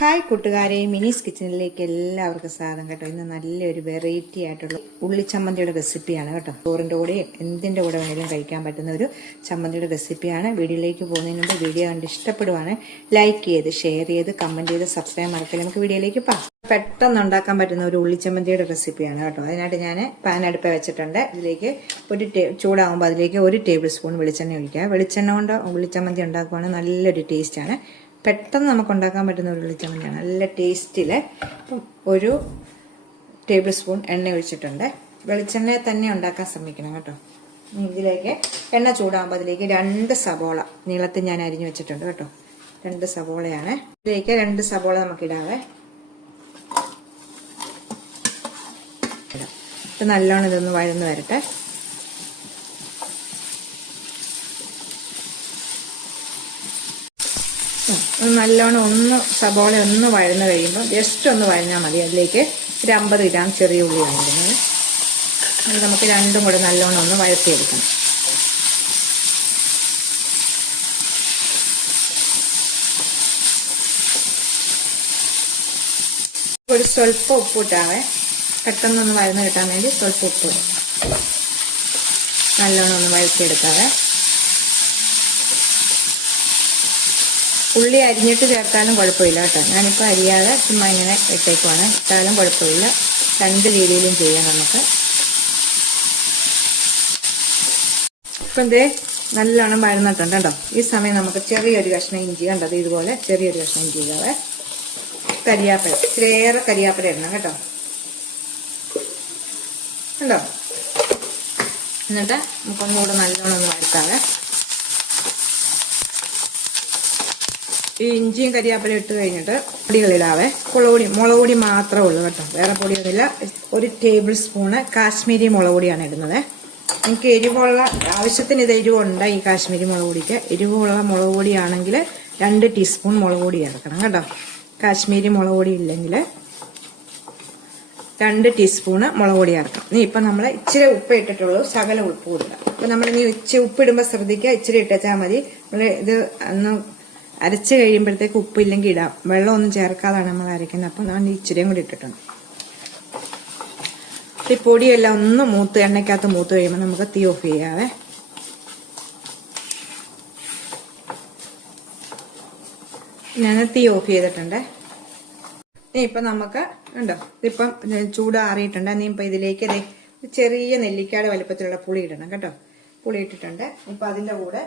Hi കൂട്ടുകാരെ മിനിസ് കിച്ചണിലേക്ക് എല്ലാവർക്കും സ്വാഗതം കേട്ടോ. ഇന്ന് നല്ലൊരു വെറൈറ്റി ആയിട്ടുള്ള ഉള്ളി ചമ്മന്തിയുടെ റെസിപ്പിയാണ് കേട്ടോ. ചോറിന്റെ കൂടെ എന്തിന്റെ കൂടെ വേണേലും കഴിക്കാൻ പറ്റുന്ന ഒരു ചമ്മന്തിയുടെ റെസിപ്പിയാണ് വീഡിയോയിലേക്ക് പോകുന്നതിന് മുമ്പ് വീഡിയോ കണ്ട് ഇഷ്ടപ്പെടുവാണ് ലൈക്ക് ചെയ്ത് ഷെയർ ചെയ്ത് കമന്റ് ചെയ്ത് സബ്സ്ക്രൈബ് മറക്കില്ല? നമുക്ക് വീഡിയോയിലേക്ക് പാ പെട്ടെന്ന് ഉണ്ടാക്കാൻ പറ്റുന്ന ഒരു ഉള്ളിച്ചമ്മന്തിയുടെ റെസിപ്പിയാണ് കേട്ടോ. അതിനായിട്ട് ഞാൻ പാൻ അടുപ്പ് വെച്ചിട്ടുണ്ട്. ഇതിലേക്ക് ഒരു ചൂടാകുമ്പോൾ അതിലേക്ക് ഒരു ടേബിൾ സ്പൂൺ വെളിച്ചെണ്ണ ഒഴിക്കുക. വെളിച്ചെണ്ണ കൊണ്ട് ഉള്ളിച്ചമ്മന്തി ഉണ്ടാക്കുവാണെങ്കിൽ നല്ലൊരു ടേസ്റ്റാണ് പെട്ടെന്ന് നമുക്ക് ഉണ്ടാക്കാൻ പറ്റുന്ന ഒരു ഉള്ളിച്ചമ്മന്തിയാണ് നല്ല ടേസ്റ്റിൽ അപ്പം ഒരു ടേബിൾ സ്പൂൺ എണ്ണ ഒഴിച്ചിട്ടുണ്ട്. വെളിച്ചെണ്ണ തന്നെ ഉണ്ടാക്കാൻ ശ്രമിക്കണം കേട്ടോ. ഇതിലേക്ക് എണ്ണ ചൂടാകുമ്പോൾ അതിലേക്ക് രണ്ട് സബോള നീളത്തിൽ ഞാൻ അരിഞ്ഞു വെച്ചിട്ടുണ്ട് കേട്ടോ. രണ്ട് സബോളയാണ് ഇതിലേക്ക് രണ്ട് സബോള നമുക്കിടാവേ. ഇപ്പം നല്ലോണം ഇതൊന്ന് വഴന്ന് വരട്ടെ. നല്ലോണം ഒന്ന് സബോള ഒന്ന് വഴന്ന് കഴിയുമ്പോൾ ജസ്റ്റ് ഒന്ന് വഴഞ്ഞാൽ മതി. അതിലേക്ക് ഒരു അമ്പത് ഗ്രാം ചെറിയ ഉള്ളി ഇടുന്നത് അത് നമുക്ക് രണ്ടും കൂടെ നല്ലോണം ഒന്ന് വഴത്തിയെടുക്കണം ഒരു സ്വല്പം ഉപ്പിട്ടാവേ. പെട്ടെന്നൊന്ന് വഴന്ന് കിട്ടാൻ വേണ്ടി സ്വല്പം ഉപ്പ്. നല്ലോണം ഒന്ന് വഴറ്റിയെടുക്കാവേ. ഉള്ളി അരിഞ്ഞിട്ട് ചേർത്താലും കുഴപ്പമില്ല കേട്ടോ. ഞാനിപ്പോൾ അരിയാതെ ചുമ്മാ ഇങ്ങനെ ഇട്ടേക്കുവാണ്. ഇട്ടാലും കുഴപ്പമില്ല. രണ്ട് രീതിയിലും ചെയ്യാം നമുക്ക്. ഇപ്പം ദേ നല്ലോണം വഴന്നിട്ടുണ്ട് കേട്ടോ. ഈ സമയം നമുക്ക് ചെറിയൊരു കഷ്ണം ഇഞ്ചി കണ്ടത് ഇതുപോലെ ചെറിയൊരു കഷ്ണം ഇഞ്ചി ഇടാവേ കരിയാപ്പില ഇച്ചിരിയേറെ കരിയാപ്പില ഇടണം കേട്ടോ. കണ്ടോ? എന്നിട്ട് നമുക്കൊന്നുകൂടെ നല്ലോണം ഒന്ന് വഴത്താവേ ഈ ഇഞ്ചിയും കരിയാപ്പലും ഇട്ട് കഴിഞ്ഞിട്ട് പൊടികളിടാവേ. മുളക് പൊടി മാത്രമേ ഉള്ളൂ കേട്ടോ. വേറെ പൊടിയൊന്നുമില്ല ഒരു ടേബിൾ സ്പൂണ് കാശ്മീരി മുളക് പൊടിയാണ് ഇടുന്നത്. എനിക്ക് എരിവുള്ള ആവശ്യത്തിന് ഇത് എരിവുണ്ട് ഈ കാശ്മീരി മുളക് പൊടിക്ക് എരിവുള്ള മുളക് പൊടിയാണെങ്കിൽ രണ്ട് ടീസ്പൂൺ മുളക് പൊടി ചേർക്കണം കേട്ടോ. കാശ്മീരി മുളക് പൊടി ഇല്ലെങ്കിൽ രണ്ട് ടീസ്പൂണ് മുളക് പൊടി ചേർക്കാം നീ ഇപ്പം നമ്മൾ ഇച്ചിരി ഉപ്പ് ഇട്ടിട്ടുള്ളൂ. ശകലം ഉപ്പ് കൊടുക്കുക അപ്പം നമ്മൾ ഇനി ഇച്ചിരി ഉപ്പിടുമ്പോൾ ശ്രദ്ധിക്കുക. ഇച്ചിരി ഇട്ടാൽ മതി. നമ്മൾ ഇത് ഒന്ന് അരച്ച് കഴിയുമ്പോഴത്തേക്ക് ഉപ്പില്ലെങ്കിൽ ഇടാം. വെള്ളമൊന്നും ചേർക്കാതാണ് നമ്മൾ അരയ്ക്കുന്നത്. അപ്പം ഞാൻ ഇച്ചിരിയും കൂടി ഇട്ടിട്ടുണ്ട്. ഈ പൊടിയെല്ലാം ഒന്ന് മൂത്ത് എണ്ണയ്ക്കകത്ത് മൂത്ത് കഴിയുമ്പോൾ നമുക്ക് തീ ഓഫ് ചെയ്യാവേ. ഞാൻ തീ ഓഫ് ചെയ്തിട്ടുണ്ട്. ഇപ്പം നമുക്ക് ഉണ്ടോ ഇതിപ്പം ചൂട് ആറിയിട്ടുണ്ട്. ഇനി ഇപ്പം ഇതിലേക്ക് ചെറിയ നെല്ലിക്കാട് വലിപ്പത്തിലുള്ള പുളി ഇടണം കേട്ടോ പുളി ഇട്ടിട്ടുണ്ട്. ഇപ്പം അതിന്റെ കൂടെ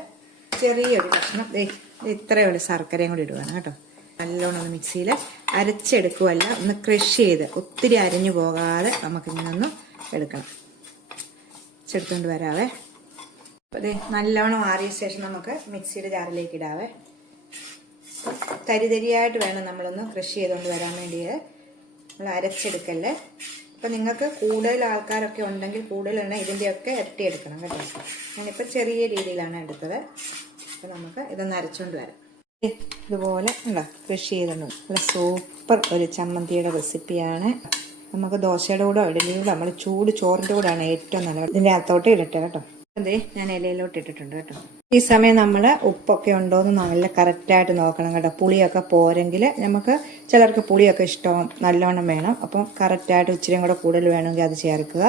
ചെറിയൊരു കഷ്ണം. ദേ ഇത്രയും ഒരു ശർക്കരയും കൂടി ഇടുവാണ് കേട്ടോ. നല്ലോണം ഒന്ന് മിക്സിയിൽ അരച്ചെടുക്കുമല്ല ഒന്ന് ക്രഷ് ചെയ്ത് ഒത്തിരി അരിഞ്ഞു പോകാതെ നമുക്കിങ്ങനെ ഒന്ന് എടുക്കണം. ചെടുത്തുകൊണ്ട് വരാവേ. അതെ നല്ലോണം ആറിയ ശേഷം നമുക്ക് മിക്സിയുടെ ജാറിലേക്ക് ഇടാവേ. തരിതരിയായിട്ട് വേണം നമ്മളൊന്ന് ക്രഷ് ചെയ്തുകൊണ്ട് വരാൻ വേണ്ടിയത്. നമ്മൾ അരച്ചെടുക്കല്ലേ? അപ്പം നിങ്ങൾക്ക് കൂടുതൽ ആൾക്കാരൊക്കെ ഉണ്ടെങ്കിൽ കൂടുതലുണ്ടെങ്കിൽ ഇതിന്റെയൊക്കെ ഇരട്ടി എടുക്കണം കേട്ടോ. ഞാനിപ്പോൾ ചെറിയ രീതിയിലാണ് എടുത്തത്. അപ്പം നമുക്ക് ഇതൊന്ന് അരച്ചുകൊണ്ട് വരാം. ഇതുപോലെ ഉണ്ടോ? കൃഷി ചെയ്തിട്ടുണ്ട്. നല്ല സൂപ്പർ ഒരു ചമ്മന്തിയുടെ റെസിപ്പിയാണ് നമുക്ക് ദോശയുടെ കൂടെ ഇഡലിയുടെ നമ്മൾ ചൂട് ചോറിന്റെ കൂടെയാണ് ഏറ്റവും നല്ലത്. ഇതിന്റെ അകത്തോട്ട് ഇടട്ടെ കേട്ടോ. അതെ ഞാൻ ഇലയിലോട്ട് ഇട്ടിട്ടുണ്ട് കേട്ടോ. ഈ സമയം നമ്മൾ ഉപ്പൊക്കെ ഉണ്ടോ എന്ന് നല്ല കറക്റ്റായിട്ട് നോക്കണം കേട്ടോ. പുളിയൊക്കെ പോരെങ്കിൽ നമുക്ക് ചിലർക്ക് പുളിയൊക്കെ ഇഷ്ടം നല്ലോണം വേണം. അപ്പം കറക്റ്റായിട്ട് ഇച്ചിരിയും കൂടെ കൂടുതൽ വേണമെങ്കിൽ അത് ചേർക്കുക.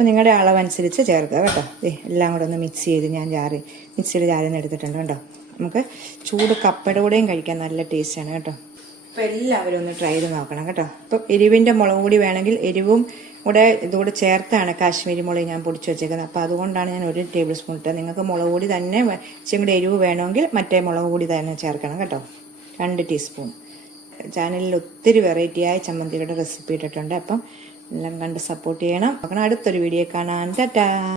അപ്പം നിങ്ങളുടെ അളവനുസരിച്ച് ചേർക്കുക കേട്ടോ. എല്ലാം കൂടെ ഒന്ന് മിക്സ് ചെയ്ത് ഞാൻ ജാറി മിക്സ് ജാറിൽ നിന്ന് എടുത്തിട്ടുണ്ട് കേട്ടോ. നമുക്ക് ചൂട് കപ്പയുടെ കൂടെയും കഴിക്കാൻ നല്ല ടേസ്റ്റാണ് കേട്ടോ. അപ്പോൾ എല്ലാവരും ഒന്ന് ട്രൈ ചെയ്ത് നോക്കണം കേട്ടോ. അപ്പോൾ എരിവിന്റെ മുളക് കൂടി വേണമെങ്കിൽ എരിവും കൂടെ ഇതുകൂടെ ചേർത്താണ് കാശ്മീരി മുളക് ഞാൻ പൊടിച്ച് വെച്ചേക്കുന്നത്. അപ്പോൾ അതുകൊണ്ടാണ് ഞാൻ ഒരു ടേബിൾ സ്പൂൺ ഇട്ടത്. നിങ്ങൾക്ക് മുളക് പൊടി തന്നെ ഇച്ചിരി കൂടെ എരിവ് വേണമെങ്കിൽ മറ്റേ മുളക് പൊടി തന്നെ ചേർക്കണം കേട്ടോ. രണ്ട് ടീസ്പൂൺ ചാനലിൽ ഒത്തിരി വെറൈറ്റിയായ ചമ്മന്തിയുടെ റെസിപ്പി ഇട്ടിട്ടുണ്ട്. അപ്പം എല്ലാം കണ്ട് സപ്പോർട്ട് ചെയ്യണം. അടുത്തൊരു വീഡിയോ കാണാൻ ടാറ്റാ